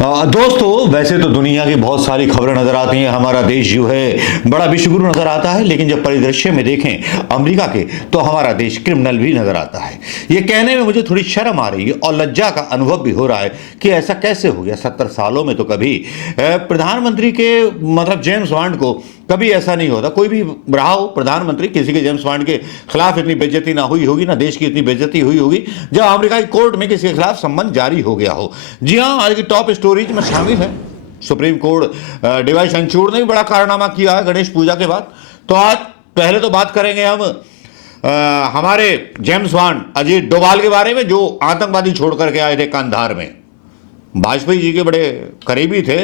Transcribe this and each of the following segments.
दोस्तों, वैसे तो दुनिया की बहुत सारी खबरें नजर आती हैं, हमारा देश जो है बड़ा विश्वगुरु नजर आता है, लेकिन जब परिदृश्य में देखें अमेरिका के तो हमारा देश क्रिमिनल भी नजर आता है। ये कहने में मुझे थोड़ी शर्म आ रही है और लज्जा का अनुभव भी हो रहा है कि ऐसा कैसे हो गया। 70 सालों में तो कभी प्रधानमंत्री के मतलब जेम्स बॉन्ड को कभी ऐसा नहीं होता। कोई भी रहा हो प्रधानमंत्री, किसी के जेम्स बॉन्ड के खिलाफ इतनी बेइज्जती ना हुई होगी, ना देश की इतनी बेइज्जती हुई होगी जब अमेरिका की कोर्ट में किसी के खिलाफ सम्मन जारी हो गया हो। जी हाँ, आज की टॉप स्टोरीज में शामिल है सुप्रीम कोर्ट डीवाई चंद्रचूड़ ने भी बड़ा कारनामा किया है गणेश पूजा के बाद। तो आज पहले तो बात करेंगे हम हमारे जेम्स बॉन्ड अजीत डोभाल के बारे में, जो आतंकवादी छोड़ करके आए थे कंधार में। वाजपेयी जी के बड़े करीबी थे,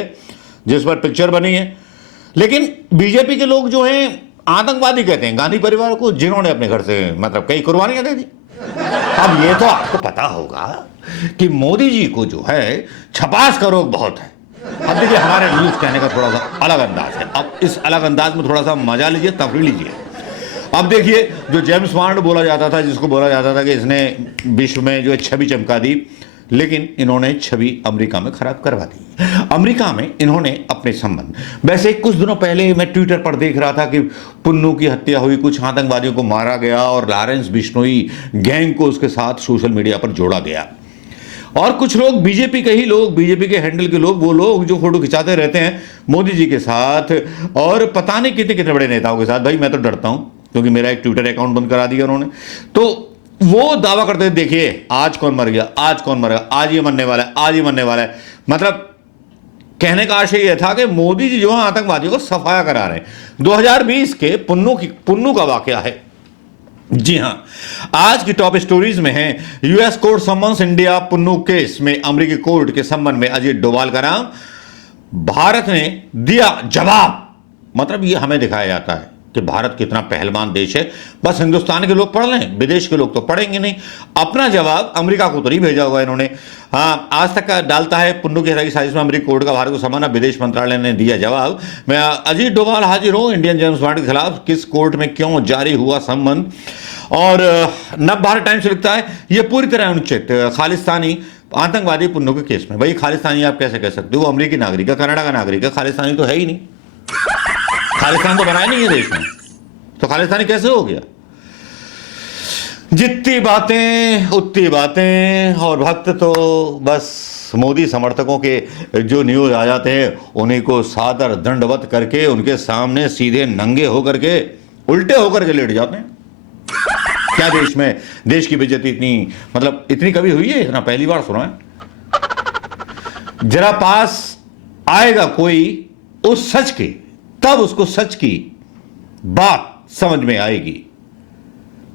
जिस पर पिक्चर बनी है। लेकिन बीजेपी के लोग जो हैं आतंकवादी कहते हैं गांधी परिवार को, जिन्होंने अपने घर से मतलब कई कुर्बानियां दे दी। अब ये तो आपको पता होगा कि मोदी जी को जो है छपास का रोग बहुत है। अब देखिए, हमारे न्यूज कहने का थोड़ा सा अलग अंदाज है। अब इस अलग अंदाज में थोड़ा सा मजा लीजिए, तफरी लीजिए। अब देखिए, जो जेम्स बॉन्ड बोला जाता था, जिसको बोला जाता था कि इसने विश्व में जो है छवि चमका दी, लेकिन इन्होंने छवि अमेरिका में खराब करवा दी। अमेरिका में इन्होंने अपने संबंध, वैसे कुछ दिनों पहले मैं ट्विटर पर देख रहा था कि पुन्नू की हत्या हुई, कुछ आतंकवादियों को मारा गया और लॉरेंस बिश्नोई गैंग को उसके साथ सोशल मीडिया पर जोड़ा गया। और कुछ लोग बीजेपी के ही लोग, बीजेपी के हैंडल के लोग, वो लोग जो फोटो खिंचाते रहते हैं मोदी जी के साथ और पता नहीं कितने कितने बड़े नेताओं के साथ। भाई मैं तो डरता हूं, क्योंकि मेरा एक ट्विटर अकाउंट बंद करा दिया उन्होंने। तो वो दावा करते थे, देखिए आज कौन मर गया, आज कौन मर गया, आज ये मरने वाला है, आज ये मरने वाला है। मतलब कहने का आशय यह था कि मोदी जी जो है आतंकवादियों को सफाया करा रहे हैं। 2020 के पुन्नू का वाकया है। जी हां, आज की टॉप स्टोरीज में है US court summons India Punnu case में अमेरिकी कोर्ट के संबंध में अजीत डोभाल का नाम। भारत ने दिया जवाब। मतलब ये हमें दिखाया जाता है कि भारत कितना पहलवान देश है। बस हिंदुस्तान के लोग पढ़ लें, विदेश के लोग तो पढ़ेंगे नहीं। अपना जवाब अमेरिका को तो नहीं भेजा होगा इन्होंने। हाँ, आज तक का डालता है पुन्नू की हत्या की साजिश में अमेरिकी कोर्ट का भारत को सम्मान। विदेश मंत्रालय ने दिया जवाब। मैं अजीत डोभाल हाजिर हूं इंडियन जेम्स बॉन्ड के खिलाफ, किस कोर्ट में क्यों जारी हुआ सम्मन। और नव भारत टाइम्स लिखता है ये पूरी तरह अनुचित खालिस्तानी आतंकवादी पुन्नू के केस में। भाई खालिस्तानी आप कैसे कह सकते हो? वो अमेरिकी नागरिक है, कनाडा का नागरिक है, खालिस्तानी तो है ही नहीं। खालिस्तान तो बनाया नहीं है देश में, तो खालिस्तानी कैसे हो गया? जितनी बातें उतनी बातें, और भक्त तो बस मोदी समर्थकों के जो न्यूज आ जाते हैं उन्हीं को सादर दंडवत करके उनके सामने सीधे नंगे होकर के उल्टे होकर के लेट जाते हैं। क्या देश में देश की बेइज्जती इतनी मतलब इतनी कभी हुई है? इतना पहली बार सुना है। जरा पास आएगा कोई उस सच के, तब उसको सच की बात समझ में आएगी।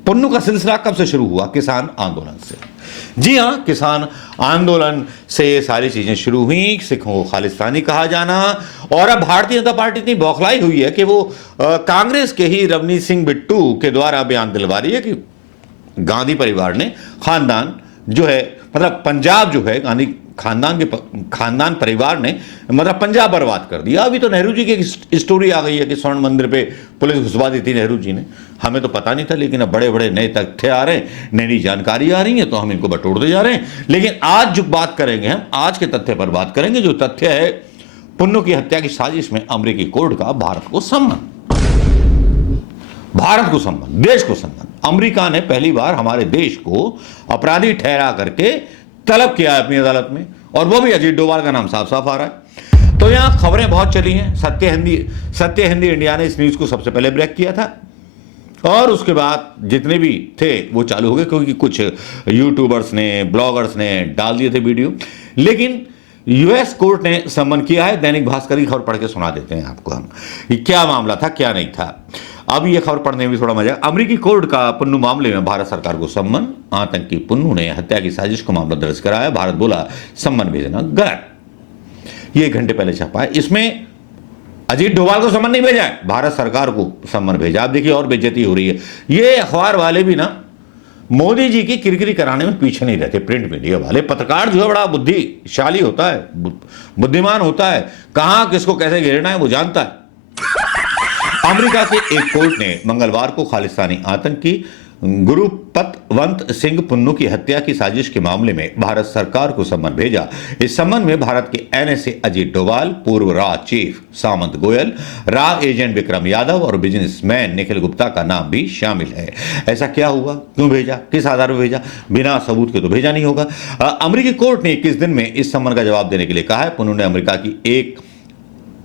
पुन्नू का सिलसिला कब से शुरू हुआ? किसान आंदोलन से। जी हां, किसान आंदोलन से ये सारी चीजें शुरू हुई। सिखों को खालिस्तानी कहा जाना, और अब भारतीय जनता पार्टी इतनी बौखलाई हुई है कि वो कांग्रेस के ही रवनीत सिंह बिट्टू के द्वारा बयान दिलवा रही है कि गांधी परिवार ने खानदान जो है मतलब पंजाब जो है गांधी खानदान परिवार ने मतलब पंजाब बर्बाद कर दिया। अभी तो नेहरू जी की एक स्टोरी आ गई है कि स्वर्ण मंदिर पे पुलिस घुसवा दी थी नेहरू जी ने। हमें तो पता नहीं था, लेकिन अब बड़े बड़े नए तथ्य आ रहे हैं, नई जानकारी आ रही है, तो हम इनको बटोरते जा रहे हैं। लेकिन आज जो बात करेंगे, हम आज के तथ्य पर बात करेंगे। जो तथ्य है पुन्नू की हत्या की साजिश में अमेरिकी कोर्ट का भारत को सम्मान, भारत को सम्मान, देश को सम्मान। अमेरिका ने पहली बार हमारे देश को अपराधी ठहरा करके तलब किया है अपनी अदालत में, और वो भी अजीत डोभाल का नाम साफ साफ आ रहा है। तो यहां खबरें बहुत चली हैं। सत्य हिंदी इंडिया ने इस न्यूज को सबसे पहले ब्रेक किया था, और उसके बाद जितने भी थे वो चालू हो गए, क्योंकि कुछ यूट्यूबर्स ने, ब्लॉगर्स ने डाल दिए थे वीडियो। लेकिन यूएस कोर्ट ने सम्मन किया है। दैनिक भास्कर की खबर पढ़ के सुना देते हैं आपको हम, क्या मामला था क्या नहीं था। अब ये खबर पढ़ने में थोड़ा मजा। अमेरिकी कोर्ट का पुन्नू मामले में भारत सरकार को सम्मन। आतंकी पुन्नू ने हत्या की साजिश को मामला दर्ज कराया। भारत बोला सम्मन भेजना गलत। ये 1 घंटे पहले छपा है। इसमें अजीत डोभाल को सम्मन नहीं भेजा है, भारत सरकार को सम्मन भेजा। आप देखिए और बेइज्जती हो रही है। ये अखबार वाले भी ना मोदी जी की किरकिरी कराने में पीछे नहीं रहते। प्रिंट मीडिया वाले, पत्रकार जो है बड़ा बुद्धिशाली होता है, बुद्धिमान होता है, कहां किसको कैसे घेरना है वो जानता है। अमेरिका के एक कोर्ट ने मंगलवार को खालिस्तानी आतंकी गुरुपतवंत सिंह पुन्नू की हत्या की साजिश के मामले में भारत सरकार को सम्मन भेजा। इस सम्मन में भारत के एनएसए अजीत डोभाल, पूर्व रा चीफ सामंत गोयल, रा एजेंट विक्रम यादव और बिजनेसमैन निखिल गुप्ता का नाम भी शामिल है। ऐसा क्या हुआ, क्यों भेजा, किस आधार पर भेजा? बिना सबूत के तो भेजा नहीं होगा। अमेरिकी कोर्ट ने 21 दिन में इस सम्मन का जवाब देने के लिए कहा है। पुन्नू ने अमेरिका की एक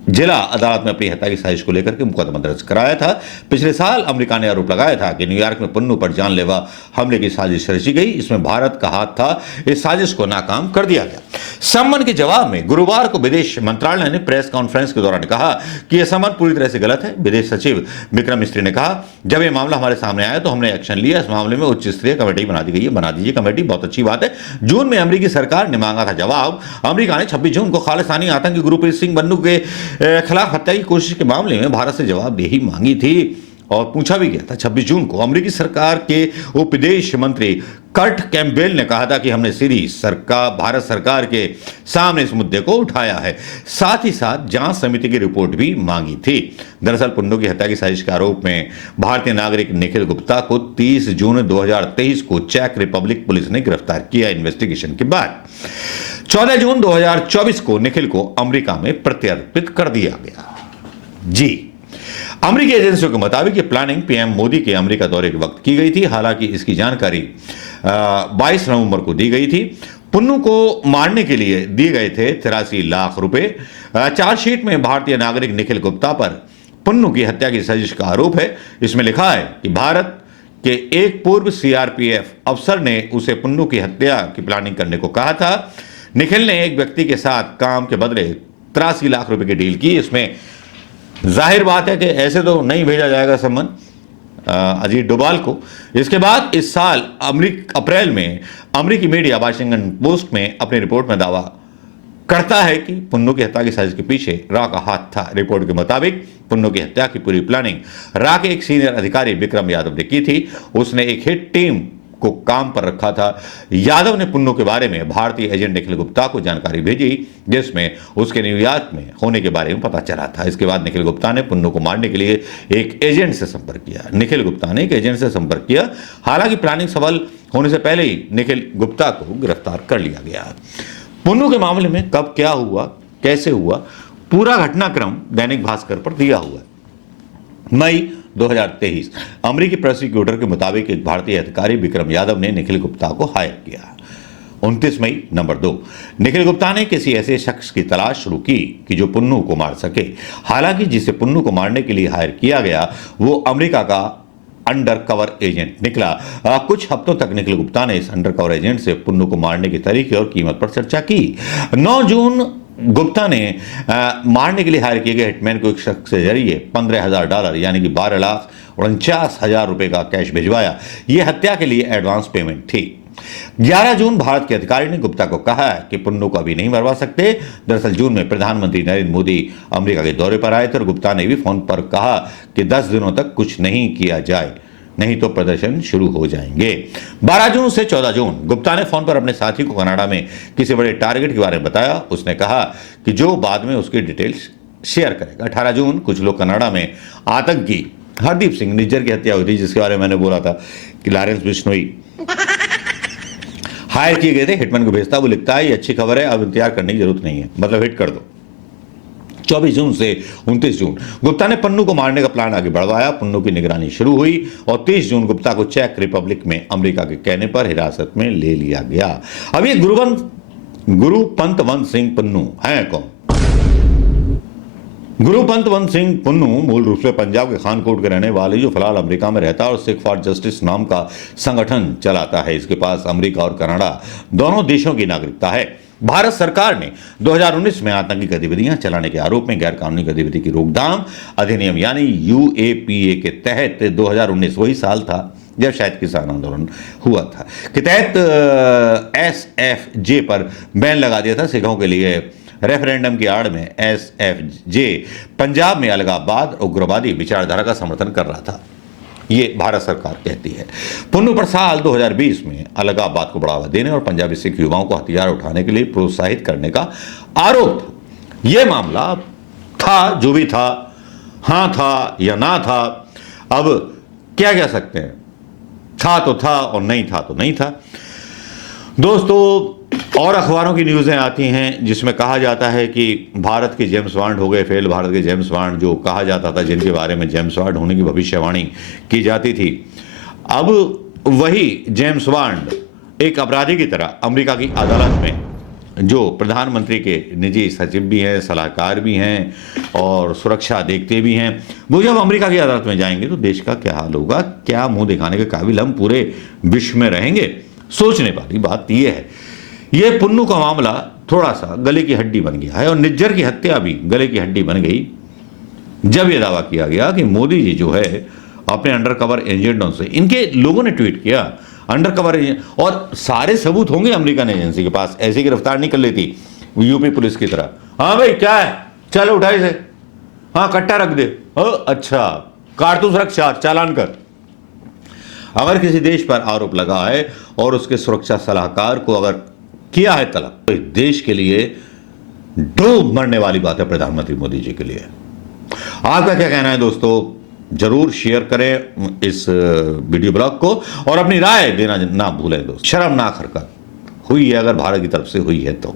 जिला अदालत में अपनी हत्या की साजिश को लेकर के मुकदमा दर्ज कराया था। पिछले साल अमेरिका ने आरोप लगाया था कि न्यूयॉर्क में पुन्नू पर जानलेवा हमले की साजिश रची गई। इसमें भारत का हाथ था। इस साजिश को नाकाम कर दिया गया। सम्मन के जवाब में गुरुवार को विदेश मंत्रालय ने प्रेस कॉन्फ्रेंस के दौरान कहा कि यह सम्मन पूरी तरह से गलत है। विदेश सचिव विक्रम मिस्री ने कहा, जब यह मामला हमारे सामने आया तो हमने एक्शन लिया। इस मामले में उच्च स्तरीय कमेटी बना दी गई है। बना दीजिए कमेटी, बहुत अच्छी बात है। जून में अमेरिकी सरकार ने मांगा था जवाब। अमेरिका ने 26 जून को खालिस्तानी आतंकी गुरप्रीत सिंह पन्नू के खिलाफ हत्या की कोशिश के मामले में भारत से जवाबदेही मांगी थी और पूछा भी गया था। 26 जून को अमेरिकी सरकार के उप विदेश मंत्री कर्ट कैम्पबेल ने कहा था कि हमने सीधी भारत सरकार के सामने इस मुद्दे को उठाया है। साथ ही साथ जांच समिति की रिपोर्ट भी मांगी थी। दरअसल पुन्नू की हत्या की साजिश के आरोप में भारतीय नागरिक निखिल गुप्ता को 30 जून 2023 को चेक रिपब्लिक पुलिस ने गिरफ्तार किया। इन्वेस्टिगेशन के बाद 14 जून 2024 को निखिल को अमेरिका में प्रत्यर्पित कर दिया गया। जी, अमेरिकी एजेंसियों के मुताबिक ये प्लानिंग पीएम मोदी के अमेरिका दौरे के वक्त की गई थी। हालांकि इसकी जानकारी 22 नवंबर को दी गई थी। पुन्नू को मारने के लिए दिए गए थे 83 लाख रुपए। चार्जशीट में भारतीय नागरिक निखिल गुप्ता पर पुन्नू की हत्या की साजिश का आरोप है। इसमें लिखा है कि भारत के एक पूर्व सीआरपीएफ अफसर ने उसे पुन्नू की हत्या की प्लानिंग करने को कहा था। निखिल ने एक व्यक्ति के साथ काम के बदले 83 लाख रुपए की डील की। इसमें जाहिर बात है कि ऐसे तो नहीं भेजा जाएगा सम्मन अजीत डोभाल को। इसके बाद इस साल अप्रैल में अमेरिकी मीडिया वाशिंगटन पोस्ट में अपनी रिपोर्ट में दावा करता है कि पुन्नू की हत्या की साजिश के पीछे रा का हाथ था। रिपोर्ट के मुताबिक पुन्नू की हत्या की पूरी प्लानिंग रा के एक सीनियर अधिकारी विक्रम यादव ने की थी। उसने एक हिट टीम को काम पर रखा था। यादव ने पुन्नू के बारे में भारतीय एजेंट निखिल गुप्ता को जानकारी भेजी, जिसमें उसके न्यूयॉर्क में होने के बारे में पता चला था। इसके बाद निखिल गुप्ता ने पुन्नू को मारने के लिए एक एजेंट से संपर्क किया। निखिल गुप्ता ने एक एजेंट से संपर्क किया। हालांकि प्लानिंग सफल होने से पहले ही निखिल गुप्ता को गिरफ्तार कर लिया गया। पुन्नू के मामले में कब क्या हुआ, कैसे हुआ, पूरा घटनाक्रम दैनिक भास्कर पर दिया हुआ है। मई 2023 अमेरिकी प्रोसिक्यूटर के मुताबिक एक भारतीय अधिकारी विक्रम यादव ने निखिल गुप्ता को हायर किया। 29 मई नंबर 2 निखिल गुप्ता ने किसी ऐसे शख्स की तलाश शुरू की कि जो पुन्नू को मार सके। हालांकि जिसे पुन्नू को मारने के लिए हायर किया गया वो अमेरिका का अंडर कवर एजेंट निकला। कुछ हफ्तों तक निखिल गुप्ता ने इस अंडर कवर एजेंट से पुन्नू को मारने के तरीके और कीमत पर चर्चा की। 9 जून गुप्ता ने मारने के लिए हायर किए गए हिटमैन को एक शख्स के जरिए $15,000 यानी कि 12,49,000 रुपए का कैश भिजवाया। यह हत्या के लिए एडवांस पेमेंट थी। 11 जून भारत के अधिकारी ने गुप्ता को कहा कि पुन्नू को अभी नहीं मरवा सकते। दरअसल जून में प्रधानमंत्री नरेंद्र मोदी अमेरिका के दौरे पर आए थे और गुप्ता ने भी फोन पर कहा कि 10 दिनों तक कुछ नहीं किया जाए, नहीं तो प्रदर्शन शुरू हो जाएंगे। 12 जून से 14 जून गुप्ता ने फोन पर अपने साथी को कनाडा में किसी बड़े टारगेट के बारे में बताया। उसने कहा कि जो बाद में उसकी डिटेल्स शेयर करेगा। 18 जून कुछ लोग कनाडा में आतंकी हरदीप सिंह निज्जर की हत्या हुई थी, जिसके बारे में मैंने बोला था कि लॉरेंस बिश्नोई हायर किए गए थे। हिटमैन को भेजता, वो लिखता है ये अच्छी खबर है, अब इंतजार करने की जरूरत नहीं है, मतलब हिट कर दो। 24 जून से 29 जून गुप्ता ने पुन्नू को मारने का प्लान आगे बढ़वाया। पुन्नू की निगरानी शुरू हुई और 30 जून गुप्ता को चेक रिपब्लिक में अमेरिका के कहने पर हिरासत में ले लिया गया। अब ये गुरुपतवंत सिंह पुन्नू हैं कौन? गुरुपतवंत सिंह पुन्नू मूल रूप से पंजाब के खानकोट के रहने वाले, जो फिलहाल अमेरिका में रहता है और सिख फॉर जस्टिस नाम का संगठन चलाता है। इसके पास अमेरिका और कनाडा दोनों देशों की नागरिकता है। भारत सरकार ने 2019 में आतंकी गतिविधियां चलाने के आरोप में गैर कानूनी गतिविधि की रोकथाम अधिनियम यानी यूएपीए के तहत 2019 वही साल था जब शायद किसान आंदोलन हुआ था के तहत एसएफजे पर बैन लगा दिया था। सिखों के लिए रेफरेंडम की आड़ में एसएफजे पंजाब में अलगाववाद उग्रवादी विचारधारा का समर्थन कर रहा था, ये भारत सरकार कहती है। पुन्नू पर साल 2020 में अलगाववाद को बढ़ावा देने और पंजाबी सिख युवाओं को हथियार उठाने के लिए प्रोत्साहित करने का आरोप था। यह मामला था जो भी था, हां था या ना था, अब क्या कह सकते हैं। था तो था और नहीं था तो नहीं था। दोस्तों, और अखबारों की न्यूज़ें आती हैं जिसमें कहा जाता है कि भारत के जेम्स बॉन्ड हो गए फेल। भारत के जेम्स बॉन्ड जो कहा जाता था, जिनके बारे में जेम्स बॉन्ड होने की भविष्यवाणी की जाती थी, अब वही जेम्स बॉन्ड एक अपराधी की तरह अमेरिका की अदालत में, जो प्रधानमंत्री के निजी सचिव भी हैं, सलाहकार भी हैं और सुरक्षा देखते भी हैं, वो जब अमेरिका की अदालत में जाएंगे तो देश का क्या हाल होगा, क्या मुंह दिखाने के काबिल हम पूरे विश्व में रहेंगे। सोचने वाली बात यह है। यह पुन्नू का मामला थोड़ा सा गले की हड्डी बन गया है और निज्जर की हत्या भी गले की हड्डी बन गई जब यह दावा किया गया कि मोदी जी जो है अपने अंडरकवर एजेंटों से, इनके लोगों ने ट्वीट किया अंडरकवर एजेंट, और सारे सबूत होंगे अमेरिकन एजेंसी के पास, ऐसे गिरफ्तार नहीं कर लेती यूपी पुलिस की तरह। हाँ भाई क्या है, चलो उठाई से, हाँ कट्टा रख दे, अच्छा कारतूस रख, चालान कर। अगर किसी देश पर आरोप लगा है और उसके सुरक्षा सलाहकार को अगर किया है तलब, तो देश के लिए डूब मरने वाली बात है प्रधानमंत्री मोदी जी के लिए। आपका क्या कहना है दोस्तों? जरूर शेयर करें इस वीडियो ब्लॉग को और अपनी राय देना ना भूलें दोस्तों। शर्मनाक हरकत हुई है अगर भारत की तरफ से हुई है तो।